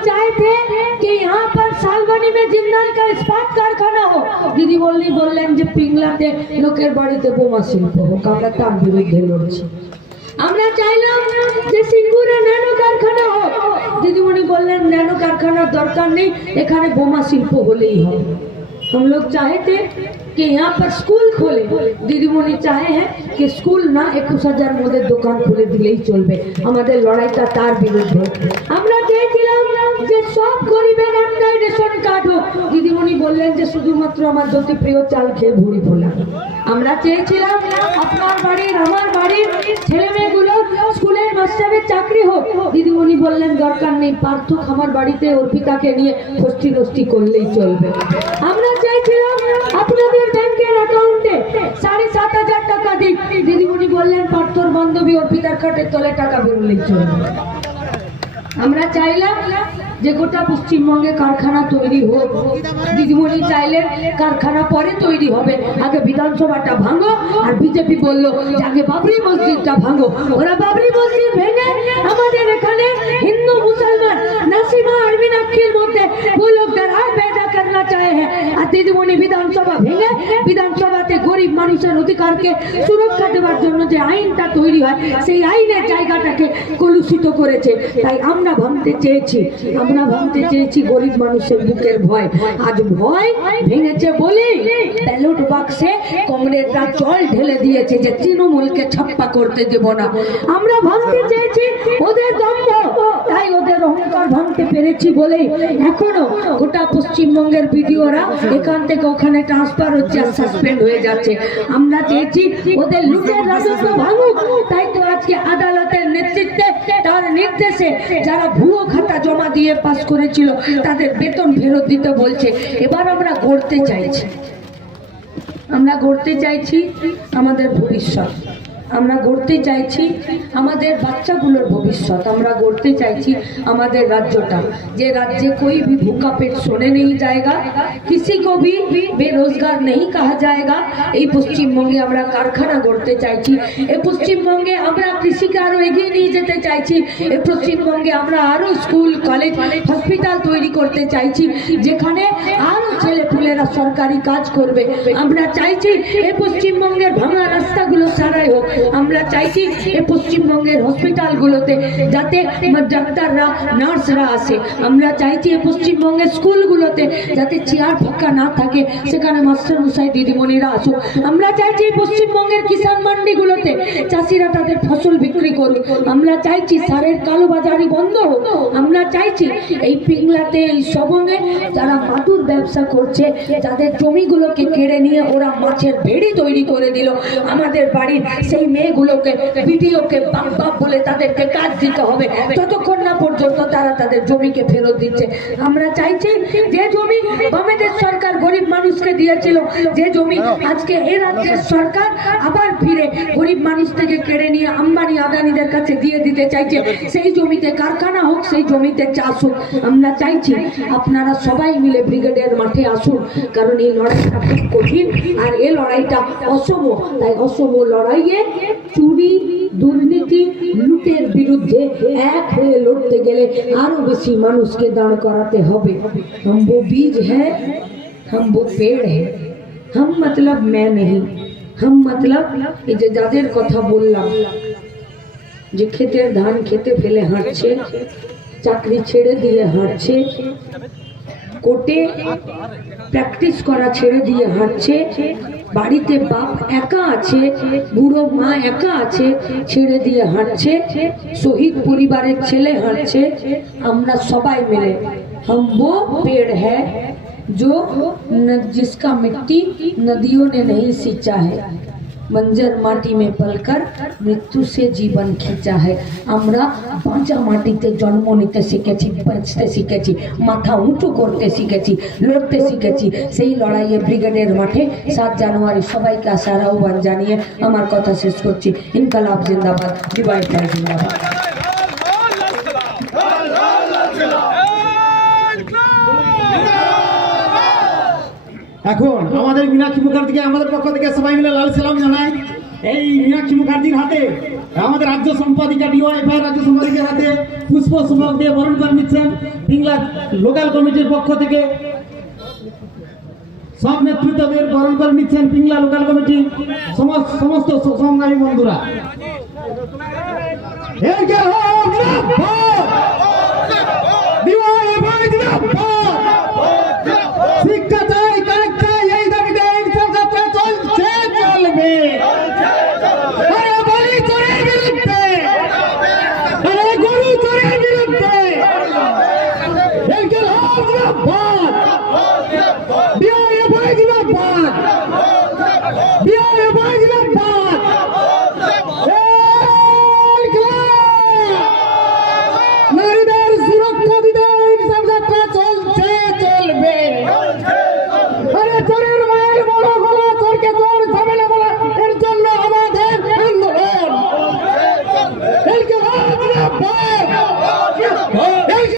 चाहे थे कि यहाँ पर सालबनी में जिंदाल का इस्पात कारखाना हो দিদি বললি বললেন যে পিংলাতে লোকের বাড়িতে বোমা শিল্প হোক আমরা তার বিরুদ্ধে লড়ছি আমরা চাইলাম যে সিঙ্গুরে ন্যানো কারখানা হোক দিদিমণি বললেন ন্যানো কারখানার দরকার নেই এখানে বোমা শিল্প হলেই হবে हम लोग चाहे थे कि यहाँ पर स्कूल खोले দিদিমণি চাহে হ্যাঁ कि স্কুল না একুশ হাজার মধ্যে দোকান খুলে দিলেই চলবে আমাদের লড়াইটা তার বিরুদ্ধে আমরা চেয়েছিলাম যে সব গরিবের একটাই রেশন কার্ড হোক। দিদিমণি বললেন যে, শুধুমাত্র আমার জ্যোতি প্রিয় চাল খেয়ে ভুড়ি ফোলা আমরা চেয়েছিলাম, আপনার বাড়ির, আমার বাড়ির ছেলে মেয়েগুলো স্কুলের মাস্টারের চাকরি হোক। দিদিমণি বললেন, দরকার নেই পার্থ আমার বাড়িতে অর্পিতাকে নিয়ে ফষ্টি নষ্টি করলেই চলবে। আমরা চাইছিলাম আপনাদের ব্যাংকের অ্যাকাউন্টে সাড়ে সাত হাজার টাকা দিন। দিদিমণি বললেন, পার্থর বান্ধবী অর্পিতার খাটের তলে টাকা বেরোলেই চলবে। আমরা চাইলাম যে গোটা পশ্চিমবঙ্গে কারখানা তৈরি হোক দিদিমণি চাইলেন কারখানা পরে তৈরি হবে আগে বিধানসভাটা ভাঙো আর বিজেপি বলল যে আগে বাবরি মসজিদটা ভাঙো ওরা বাবরি মসজিদ ভেঙে আমাদের এখানে হিন্দু মুসলমান নাসিমা আরবিন আখির মধ্যে वो लोग दरार पैदा करना चाहे हैं আর দিদিমণি বিধানসভা ভেঙে বিধানসভাতে গরিব মানুষের অধিকারকে সুরক্ষা দেওয়ার জন্য যে আইনটা তৈরি হয়, সেই আইনের জায়গাটাকে কলুষিত করেছে। তাই আমরা ভাঙতে চেয়েছি, আমরা ভাঙতে চেয়েছি গরিব মানুষের বুকের ভয়। আজ ভয় ভেঙেছে বলে ব্যালট বাক্সে কংগ্রেসরা জল ঢেলে দিয়েছে যে তৃণমূলকে ছাপ্পা করতে দেব না। আমরা ভাঙতে চেয়েছি ওদের দম্ভ। তাই ওদের অহংকার ভাঙতে পেরেছি বলেই এখনও গোটা পশ্চিমবঙ্গের ভিডিওরা এখান থেকে ওখানে ট্রান্সফার হচ্ছে আর সাসপেন্ড হয়ে যাচ্ছে। আমরা চেয়েছি ওদের লুটের রাজস্ব ভাঙুক, তাই তো আজকে আদালতের নেতৃত্বে তার নির্দেশে যারা ভুয়ো খাতা জমা দিয়ে পাস করেছিল, তাদের বেতন ফেরত দিতে বলছে। এবার আমরা গড়তে চাইছি। আমরা গড়তে চাইছি আমাদের ভবিষ্যৎ। আমরা গড়তে চাইছি আমাদের বাচ্চাগুলোর ভবিষ্যৎ আমরা গড়তে চাইছি আমাদের রাজ্যটা যে राज्य कोई भी भूखा पेट सोने नहीं जाएगा किसी को भी বেরোজগার नहीं कहा जाएगा এই পশ্চিমবঙ্গে আমরা কারখানা গড়তে চাইছি এই পশ্চিমবঙ্গে আমরা কৃষিকে আরো এগিয়ে নিয়ে যেতে চাইছি এই পশ্চিমবঙ্গে আমরা আরো স্কুল কলেজ হসপিটাল তৈরি করতে চাইছি যেখানে আরো ছেলে পুলেরা সরকারি কাজ করবে আমরা চাইছি এই পশ্চিমবঙ্গের ভাঙা রাস্তাগুলো সারাই হোক Oh, আমরা চাইছি এই পশ্চিমবঙ্গের হসপিটালগুলোতে যাতে ডাক্তাররা, নার্সরা আসে। আমরা চাইছি এই পশ্চিমবঙ্গের স্কুলগুলোতে যাতে চেয়ার ফাঁকা না থাকে, সেখানে মাস্টার মশাই, দিদিমণিরা আসুক। আমরা চাইছি পশ্চিমবঙ্গের কিষাণ মান্ডিগুলোতে চাষিরা তাদের ফসল বিক্রি করুক। আমরা চাইছি সারের কালোবাজারি বন্ধ হোক। আমরা চাইছি এই পিংলাতে, এই সবঙ্গে যারা মাদুর ব্যবসা করছে, যাদের জমিগুলোকে কেড়ে নিয়ে ওরা মাছের ভেড়ি তৈরি করে দিল। আমাদের বাড়ির সেই মেয়েগুলোকে ভিডিওকে বাপ বাপ বলে তাদেরকে কাজ দিতে হবে। ততক্ষণ না পর্যন্ত তারা তাদের জমিকে ফেরত দিচ্ছে। আমরা চাইছি যে জমি বামেদের সরকার গরিব মানুষকে দিয়েছিল, যে জমি আজকে এ রাজ্যের সরকার আবার ফিরে গরিব মানুষ থেকে কেড়ে নিয়ে আম্বানি আদানিদের কাছে দিয়ে দিতে চাইছে। সেই জমিতে কারখানা হোক, সেই জমিতে চাষ হোক। আমরা চাইছি আপনারা সবাই মিলে ব্রিগেডের মাঠে আসুন, কারণ এই লড়াইটা খুব কঠিন আর এই লড়াইটা অসম তাই অসম লড়াইয়ে চুরি দুর্নীতি লুটের বিরুদ্ধে এক হয়ে লড়তে গেলে আরো বেশি মানুষকে দাঁড় করাতে হবে हम वो बीज है हम वो पेड़ है हम मतलब मैं नहीं हम मतलब এই যে যাদের কথা বললাম যে ক্ষেতের ধান খেতে ফেলে হাঁটছে চাকরি ছেড়ে দিয়ে হাঁটছে কোর্টে প্র্যাকটিস করা ছেড়ে দিয়ে হাঁটছে বাড়িতে বাপ একা আছে বুড়ো মা একা আছে ছেড়ে দিয়ে হাঁটছে শহীদ পরিবারের ছেলে হাঁটছে আমরা সবাই মিলে हम वो पेड़ है जो न, जिसका मिट्टी नदियों ने नहीं सींचा है মঞ্জর মাটি মে পলকর মৃত্যু সে জীবন খিচা হয় আমরা বাঁচা মাটিতে জন্ম নিতে শিখেছি বাঁচতে শিখেছি মাথা উঁচু করতে শিখেছি লড়তে শিখেছি সেই লড়াইয়ে ব্রিগেডের মাঠে সাত জানুয়ারি সবাইকে আসার আহ্বান জানিয়ে আমার কথা শেষ করছি ইনকালাব জিন্দাবাদ ডিভাইড জিন্দাবাদ এখন আমাদের মীনাক্ষী মুখার্জিকে আমাদের পক্ষ থেকে সবাই মিলে লাল সালাম জানাই। এই মীনাক্ষী মুখার্জির হাতে, আমাদের রাজ্য সম্পাদিকা ডিওয়াইফাই রাজ্য সম্পাদিকার হাতে পুষ্প সুমক দিয়ে বরণ করে নিচ্ছেন পিংলা লোকাল কমিটির পক্ষ থেকে। সব নেতৃত্বদের বরণ করে নিচ্ছেন পিংলা লোকাল কমিটি সমস্ত সংগ্রামী বন্ধুরা!